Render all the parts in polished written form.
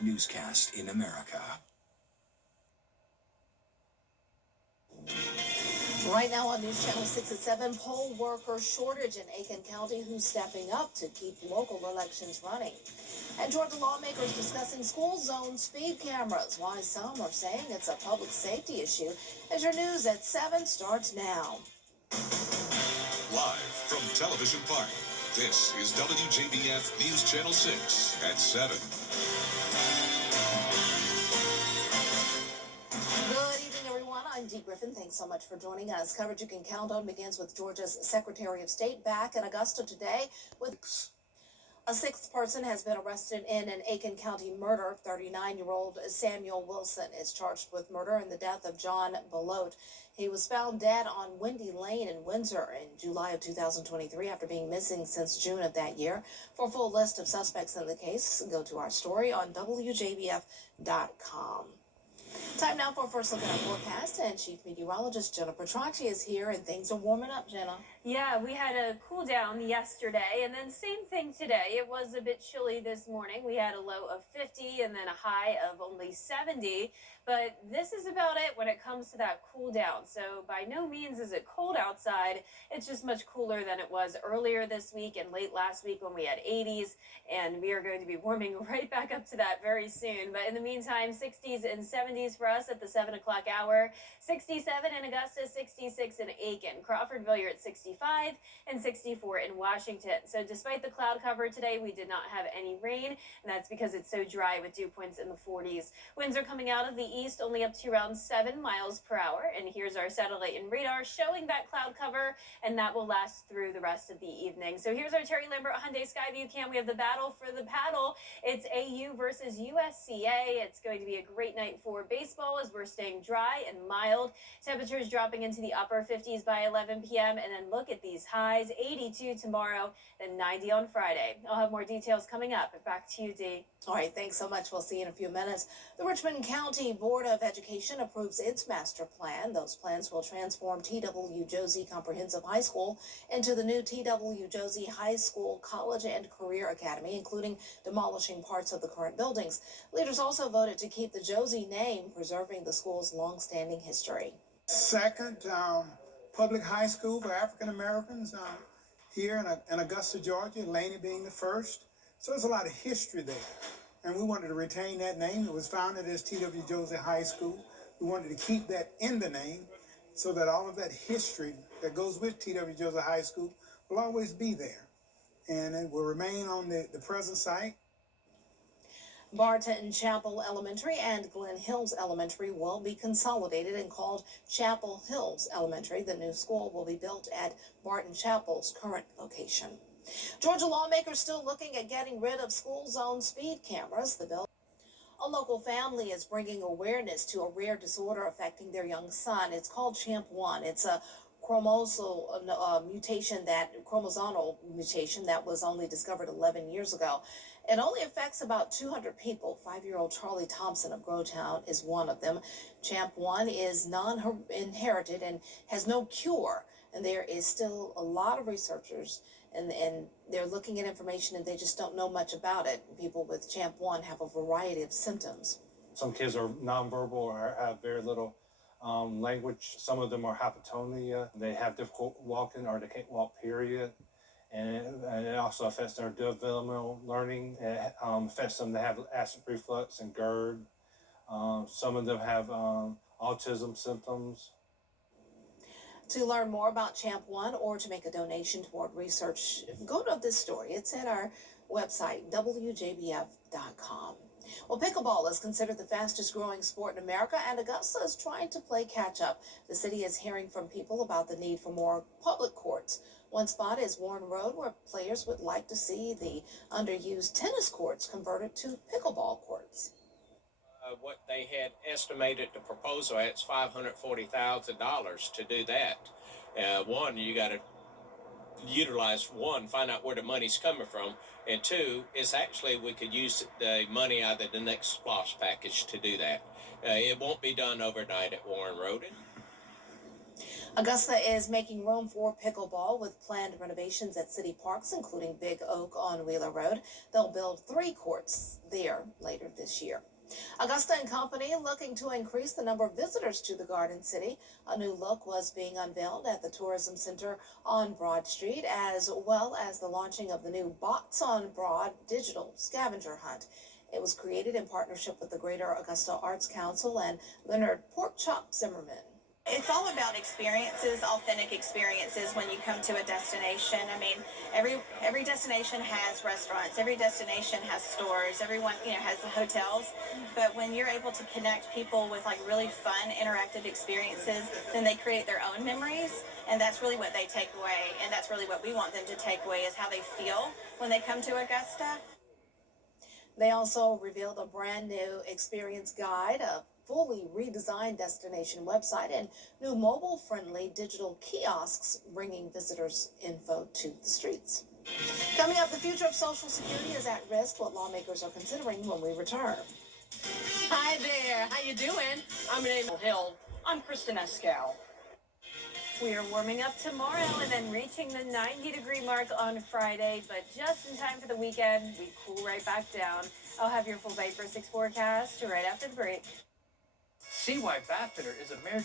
newscast in America. Right now on News Channel 6 at 7, poll worker shortage in Aiken County. Who's stepping up to keep local elections running? And Georgia lawmakers discussing school zone speed cameras. Why some are saying it's a public safety issue. As your news at 7 starts now. Live from Television Park, this is WJBF News Channel 6 at 7. Good evening, everyone. I'm Dee Griffin. Thanks so much for joining us. Coverage you can count on begins with Georgia's Secretary of State back in Augusta today with a sixth person has been arrested in an Aiken County murder. 39-year-old Samuel Wilson is charged with murder in the death of John Belote. He was found dead on Windy Lane in Windsor in July of 2023 after being missing since June of that year. For a full list of suspects in the case, go to our story on WJBF.com. Time now for a first look at our forecast, and Chief Meteorologist Jenna Petracci is here, and things are warming up, Jenna. Yeah, we had a cool down yesterday, and then same thing today. It was a bit chilly this morning. We had a low of 50 and then a high of only 70, but this is about it when it comes to that cool down. So by no means is it cold outside. It's just much cooler than it was earlier this week and late last week when we had 80s, and we are going to be warming right back up to that very soon. But in the meantime, 60s and 70s for us at the 7 o'clock hour, 67 in Augusta, 66 in Aiken, Crawfordville, you're at 65 and 64 in Washington. So despite the cloud cover today, we did not have any rain, and that's because it's so dry with dew points in the 40s. Winds are coming out of the east only up to around 7 miles per hour, and here's our satellite and radar showing that cloud cover, and that will last through the rest of the evening. So here's our Terry Lambert Hyundai Skyview cam. We have the battle for the paddle. It's AU versus USCA. It's going to be a great night for baseball as we're staying dry and mild. Temperatures dropping into the upper 50s by 11 p.m. And then look at these highs, 82 tomorrow, then 90 on Friday. I'll have more details coming up. Back to you, Dee. All right, thanks so much. We'll see you in a few minutes. The Richmond County Board of Education approves its master plan. Those plans will transform T.W. Josie Comprehensive High School into the new T.W. Josie High School College and Career Academy, including demolishing parts of the current buildings. Leaders also voted to keep the Josie name, preserving the school's long-standing history. Second public high school for African Americans here in Augusta, Georgia, Laney being the first. So there's a lot of history there. And we wanted to retain that name. It was founded as T.W. Josie High School. We wanted to keep that in the name so that all of that history that goes with T.W. Josie High School will always be there. And it will remain on the present site. Barton Chapel Elementary and Glen Hills Elementary will be consolidated and called Chapel Hills Elementary. The new school will be built at Barton Chapel's current location. Georgia lawmakers still looking at getting rid of school zone speed cameras. The bill. A local family is bringing awareness to a rare disorder affecting their young son. It's called CHAMP1. It's a chromosomal mutation that was only discovered 11 years ago. It only affects about 200 people. 5-year-old Charlie Thompson of Growtown is one of them. CHAMP1 is non-inherited and has no cure. And there is still a lot of researchers and they're looking at information and they just don't know much about it. People with CHAMP1 have a variety of symptoms. Some kids are nonverbal or have very little language. Some of them are hypotonia. They have difficult walking or they can't walk, period. And it also affects their developmental learning. It affects them to have acid reflux and GERD. Some of them have autism symptoms. To learn more about CHAMP1 or to make a donation toward research, go to this story. It's at our website, WJBF.com. Well, pickleball is considered the fastest growing sport in America, and Augusta is trying to play catch up. The city is hearing from people about the need for more public courts. One spot is Warren Road, where players would like to see the underused tennis courts converted to pickleball courts. What they had estimated the proposal at is $540,000 to do that. One, you got to utilize, find out where the money's coming from, and two, is actually we could use the money out of the next SPLOST package to do that. It won't be done overnight at Warren Road. Augusta is making room for pickleball with planned renovations at city parks, including Big Oak on Wheeler Road. They'll build 3 courts there later this year. Augusta and Company looking to increase the number of visitors to the Garden City. A new look was being unveiled at the Tourism Center on Broad Street, as well as the launching of the new Bots on Broad digital scavenger hunt. It was created in partnership with the Greater Augusta Arts Council and Leonard Porkchop Zimmerman. It's all about experiences, authentic experiences when you come to a destination. I mean, every destination has restaurants, every destination has stores, everyone, has hotels. But when you're able to connect people with like really fun, interactive experiences, then they create their own memories. And that's really what they take away. And that's really what we want them to take away, is how they feel when they come to Augusta. They also revealed a brand new experience guide, a fully redesigned destination website, and new mobile-friendly digital kiosks bringing visitors info to the streets. Coming up, the future of Social Security is at risk, what lawmakers are considering when we return. Hi there, how you doing? I'm Abel Hill. I'm Kristen Escal. We are warming up tomorrow and then reaching the 90-degree mark on Friday, but just in time for the weekend, we cool right back down. I'll have your full Vapor 6 forecast right after the break. See why Bathfitter is a marriage.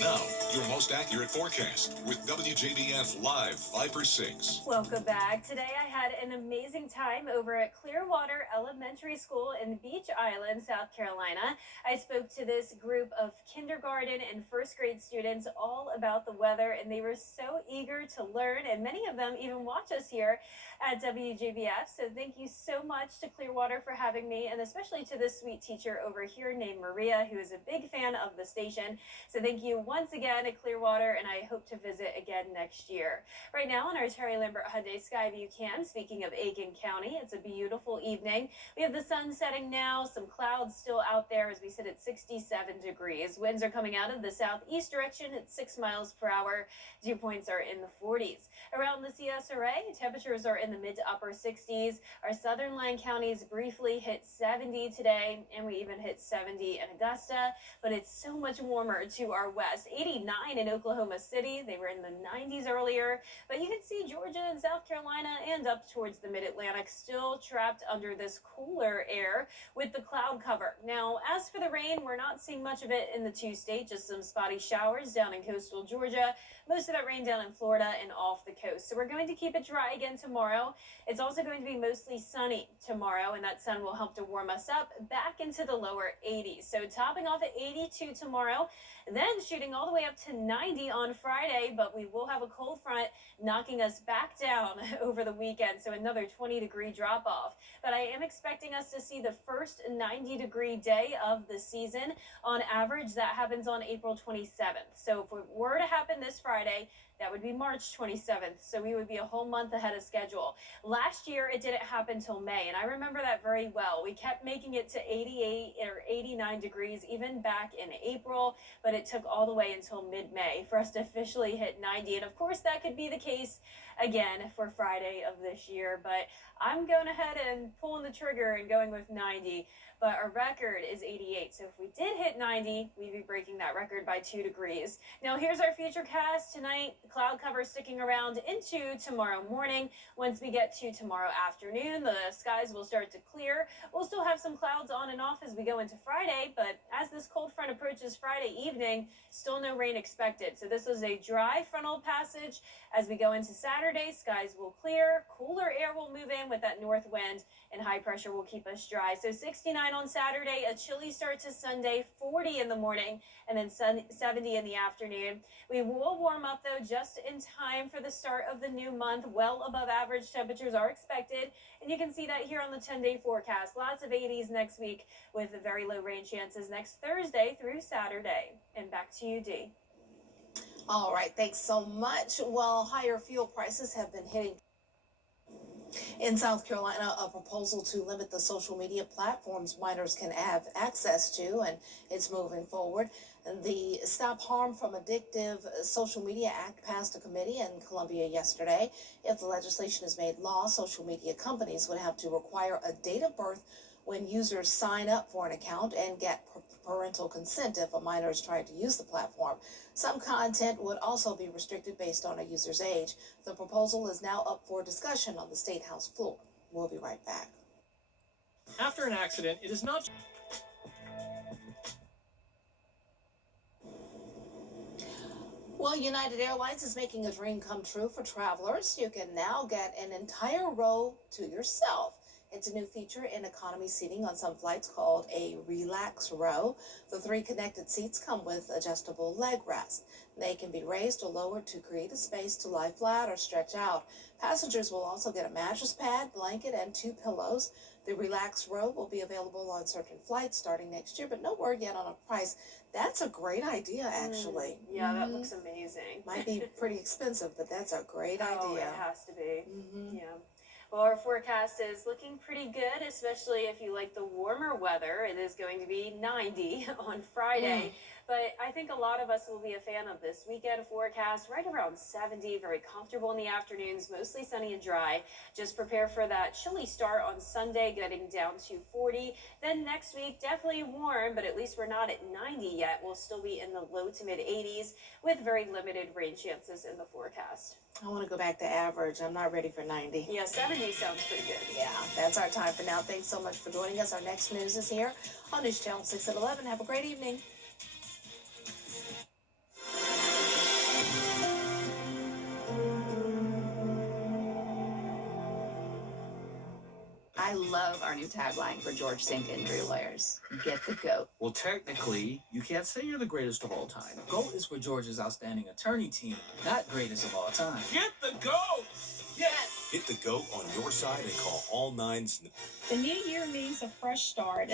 Now, your most accurate forecast with WJBF Live Viper 6. Welcome back. Today I had an amazing time over at Clearwater Elementary School in Beach Island, South Carolina. I spoke to this group of kindergarten and first grade students all about the weather, and they were so eager to learn, and many of them even watch us here at WJBF. So thank you so much to Clearwater for having me, and especially to this sweet teacher over here named Maria, who is a big fan of the station. So thank you once again at Clearwater, and I hope to visit again next year. Right now on our Terry Lambert Hyundai Skyview cam, speaking of Aiken County, it's a beautiful evening. We have the sun setting now, some clouds still out there as we sit at 67 degrees. Winds are coming out of the southeast direction at 6 miles per hour. Dew points are in the 40s. Around the CSRA, temperatures are in the mid to upper 60s. Our southern line counties briefly hit 70 today, and we even hit 70 in Augusta, but it's so much warmer to our west. 89 in Oklahoma City. They were in the 90s earlier, but you can see Georgia and South Carolina and up towards the mid-Atlantic still trapped under this cooler air with the cloud cover. Now, as for the rain, we're not seeing much of it in the 2 states, just some spotty showers down in coastal Georgia. Most of that rain down in Florida and off the coast. So we're going to keep it dry again tomorrow. It's also going to be mostly sunny tomorrow, and that sun will help to warm us up back into the lower 80s. So topping off at 82 tomorrow, then shooting all the way up to 90 on Friday, but we will have a cold front knocking us back down over the weekend, so another 20-degree drop off. But I am expecting us to see the first 90-degree day of the season. On average, that happens on April 27th. So if it were to happen this Friday, that would be March 27th, so we would be a whole month ahead of schedule. Last year, it didn't happen till May, and I remember that very well. We kept making it to 88 or 89 degrees even back in April, but it took all the way until mid-May for us to officially hit 90. And of course, that could be the case again for Friday of this year, but I'm going ahead and pulling the trigger and going with 90. But our record is 88, so if we did hit 90, we'd be breaking that record by 2 degrees. Now here's our future cast tonight. Cloud cover sticking around into tomorrow morning. Once we get to tomorrow afternoon, the skies will start to clear. We'll still have some clouds on and off as we go into Friday, but as this cold front approaches Friday evening, still no rain expected. So this is a dry frontal passage. As we go into Saturday, skies will clear, cooler air will move in with that north wind, and high pressure will keep us dry. So 69 on Saturday, a chilly start to Sunday, 40 in the morning, and then 70 in the afternoon. We will warm up, though, just in time for the start of the new month. Well above average temperatures are expected, and you can see that here on the 10-day forecast. Lots of 80s next week with very low rain chances next Thursday through Saturday. And back to you, Dee. All right, thanks so much. Well, higher fuel prices have been hitting. In South Carolina, a proposal to limit the social media platforms minors can have access to, and it's moving forward. The Stop Harm from Addictive Social Media Act passed a committee in Columbia yesterday. If the legislation is made law, social media companies would have to require a date of birth when users sign up for an account and get parental consent if a minor is trying to use the platform. Some content would also be restricted based on a user's age. The proposal is now up for discussion on the State House floor. We'll be right back. After an accident, it is not... Well, United Airlines is making a dream come true for travelers. You can now get an entire row to yourself. It's a new feature in economy seating on some flights called a relax row. The 3 connected seats come with adjustable leg rest. They can be raised or lowered to create a space to lie flat or stretch out. Passengers will also get a mattress pad, blanket, and 2 pillows. The relax row will be available on certain flights starting next year, but no word yet on a price. That's a great idea, actually. Yeah, that looks amazing. Might be pretty expensive, but that's a great idea. Oh, it has to be. Yeah. Well, our forecast is looking pretty good, especially if you like the warmer weather. It is going to be 90 on Friday, but I think a lot of us will be a fan of this weekend forecast, right around 70, very comfortable in the afternoons, mostly sunny and dry. Just prepare for that chilly start on Sunday, getting down to 40. Then next week, definitely warm, but at least we're not at 90 yet. We'll still be in the low to mid 80s with very limited rain chances in the forecast. I want to go back to average. I'm not ready for 90. Yeah, 70 sounds pretty good. Yeah, that's our time for now. Thanks so much for joining us. Our next news is here on News Channel 6 at 11. Have a great evening. I love our new tagline for George Sink Injury Lawyers. Get the GOAT. Well, technically, you can't say you're the greatest of all time. GOAT is for Georgia's outstanding attorney team, not greatest of all time. Get the GOAT! Yes! Hit the GOAT on your side and call all 9s. The new year means a fresh start.